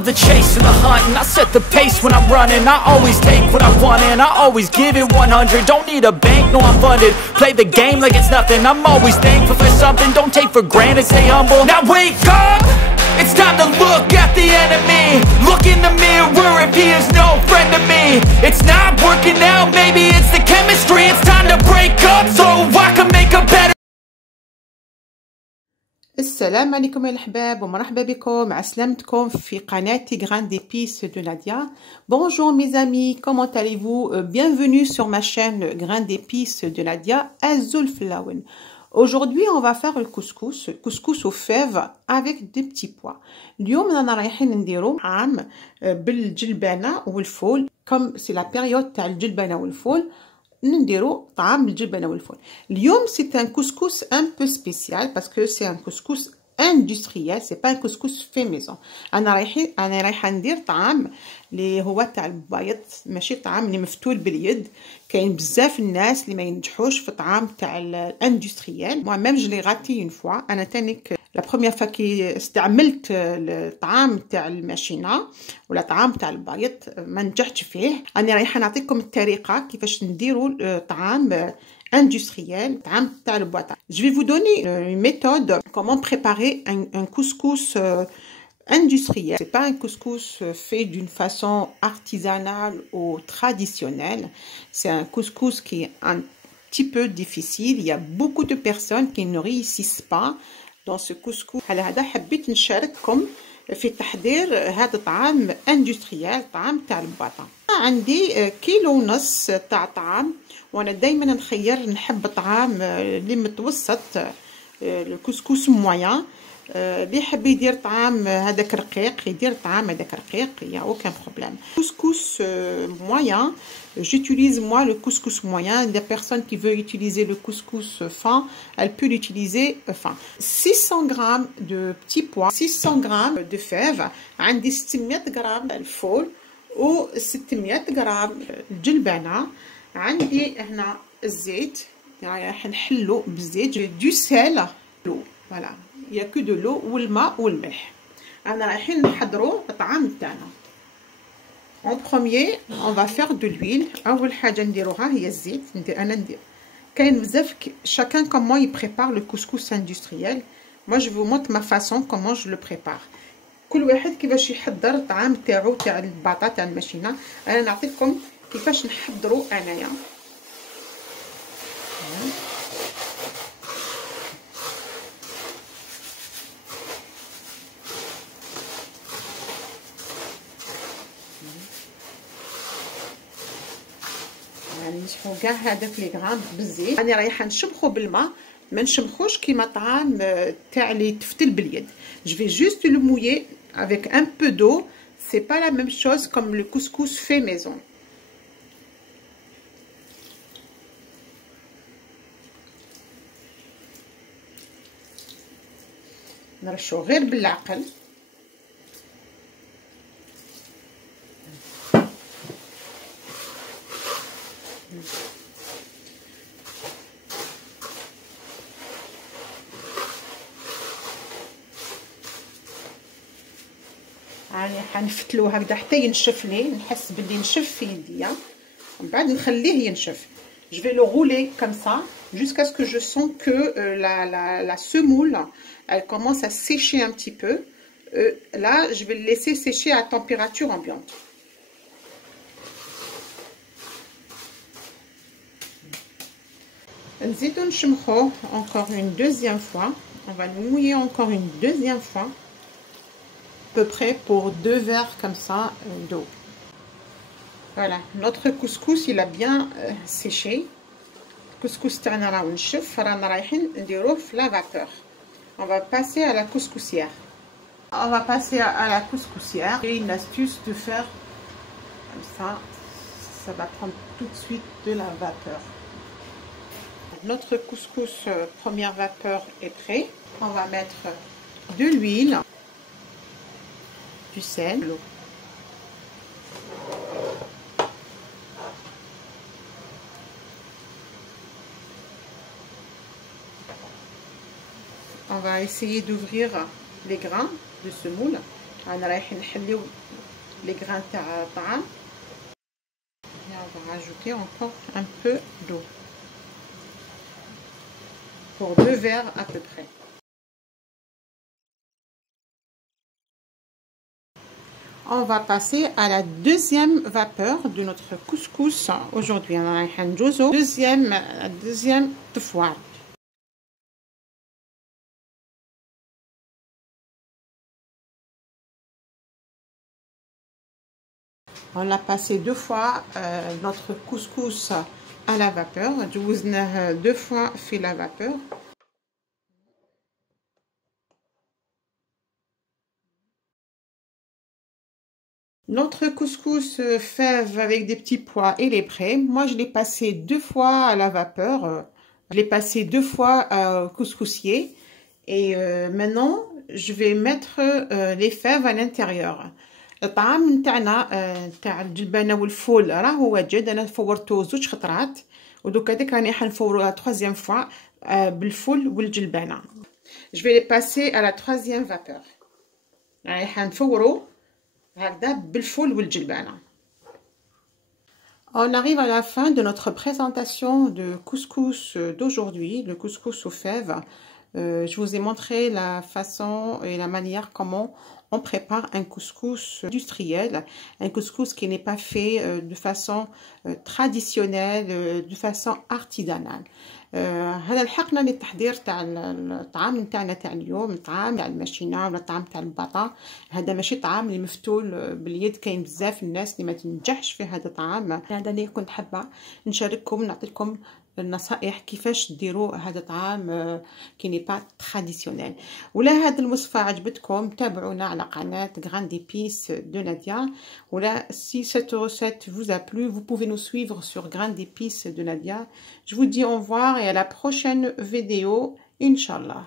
love the chase and the hunt, and I set the pace when I'm running. I always take what I want and I always give it 100. Don't need a bank, no I'm funded. Play the game like it's nothing. I'm always thankful for something. Don't take for granted, stay humble. Now wake up! It's time to look at the enemy. Look in the mirror if he is no friend to me. It's not working out, maybe it's the chemistry. It's time to break up so I can make a better. السلام عليكم يا الأحباب ومرحبا بكم عسلامتكم في قناتي Grains d'épices de Nadia. Bonjour mes amis, comment allez-vous? Bienvenue sur ma chaîne Grains d'épices de Nadia Azul Flowen. Aujourd'hui on va faire le couscous aux fèves avec des petits pois. اليوم رانا رايحين نديرو طعام بالجلبانة والفول. comme c'est la période تاع الجلبانة والفول نديرو طعام بالجبنه والفول. اليوم c'est un couscous un peu spécial parce que c'est un couscous industriel, c'est pas un couscous fait maison. انا رايحه ندير طعام اللي هو تاع البيض، ماشي طعام اللي مفتول باليد. كاين بزاف الناس اللي ما ينجحوش في طعام تاع الاندستريال. moi même je l'ai raté une fois. انا تانيك la première fois كي استعملت الطعام تاع الماشينه ولا طعام تاع البيض ما نجحتش فيه. انا رايحه نعطيكم الطريقه كيفاش نديروا طعام industriel, طعام تاع البواطه. Je vais vous donner une méthode comment préparer un couscous industriel. C'est pas un couscous fait d'une façon artisanale ou traditionnelle. C'est un couscous qui est un petit peu difficile. Il y a beaucoup de personnes qui ne réussissent pas dans ce couscous. على هذا حبيت نشارككم في تحضير هذا الطعام اندستريال، طعام تاع البواطه. عندي كيلو ونص تاع طعام، وانا دائما نحب طعام اللي متوسط، الكسكس مويان. اللي يحب يدير طعام هذاك رقيق يدير طعام هذاك رقيق، يا aucun problème. Couscous moyen, j'utilise moi le couscous moyen. La personne qui veut utiliser le couscous fin, elle peut l'utiliser fin. 600 grammes de petits pois, 600 grammes de fèves، عندي 600 غرام الفول و 600 غرام الجلبانه. عندي هنا الزيت، يعني راح نحلو بالزيت دو سيل لو، فوالا يا كو دو لو والماء والملح. انا رايحين نحضروا الطعام تاعنا. اون بروميير اون فا فير دو لويل. اول حاجه نديروها هي الزيت. ندير كاين بزاف chacun comment il prépare le couscous industriel. moi je vous montre ma façon comment je le prépare. كل واحد كيفاش يحضر الطعام تاعو تاع الباطا تاع الماشينه. انا نعطيكم كيفاش نحضروا انايا. نشحو كاع هذاك لي غرام بالزيت. انا رايحه نشبخو بالماء، ما نشبخوش كيما طعام تاع اللي تفتل باليد. je vais juste le mouiller avec un peu d'eau. c'est pas la même chose comme le couscous fait maison. نرشو غير بالعقل. يعني حنفتلو هكذا حتى ينشف لي، نحس باللي نشف في يديا، ومن بعد نخليه ينشف. je vais le rouler comme ça jusqu'à ce que je sens que la semoule elle commence à sécher un petit peu. là je vais le laisser sécher à température ambiante. نزيدو نشمخوه encore une deuxième fois. on va le mouiller encore une deuxième fois, à peu près pour 2 verres comme ça d'eau. Voilà, notre couscous il a bien séché. couscous تاعنا راه نشف، رانا رايحين نديروه في la vapeur. on va passer à la couscoussière. on va passer à la couscoussière. et une astuce de faire comme ça, ça va prendre tout de suite de la vapeur. notre couscous première vapeur est prêt. on va mettre de l'huile, du sel, l'eau. On va essayer d'ouvrir les grains de semoule. رانا رايحين نحليو لي غران تاع الطعام. Et on va rajouter encore un peu d'eau pour 2 verres à peu près. On va passer à la deuxième vapeur de notre couscous. Aujourd'hui, on a un deuxième تفوار. On a passé 2 fois notre couscous à la vapeur. جوزناه 2 fois في la vapeur. Notre couscous fève avec des petits pois, il est prêt. Moi, je l'ai passé 2 fois à la vapeur. Je l'ai passé 2 fois au couscoussier. Et maintenant, je vais mettre les fèves à l'intérieur. الطعام نتاعنا تاع الجلبانه والفول راه هو جاد. انا فورته 2 خطرات ودوك هذيك راني حنفورو لا 3e fois بالفول والجلبانه. Je vais les passer à la 3e vapeur. راني حنفورو هكذا بالفول والجلبانه. On arrive à la fin de notre présentation de couscous d'aujourd'hui, le couscous aux fèves. Je vous ai montré la façon et la manière comment on prépare un couscous industriel, un couscous qui n'est pas fait de façon traditionnelle, de façon artisanale. هذا لحقنا للتحضير تاع الطعام نتاعنا تاع اليوم، الطعام تاع الماشينه ولا الطعام تاع الباطا. هذا ماشي طعام اللي مفتول باليد، كاين بزاف الناس اللي ما تنجحش في هذا الطعام. هذا اللي كنت حابه نشارككم، نعطيكم النصائح كيفاش ديروا هذا الطعام كي ني با تراديسيونيل. ولا هذه الوصفه عجبتكم تابعونا على قناه Grande Épice de Nadia. ولا si cette recette vous a plu, vous pouvez nous suivre sur Grande Épice de Nadia. Je vous dis au revoir et à la prochaine vidéo, Inch'Allah.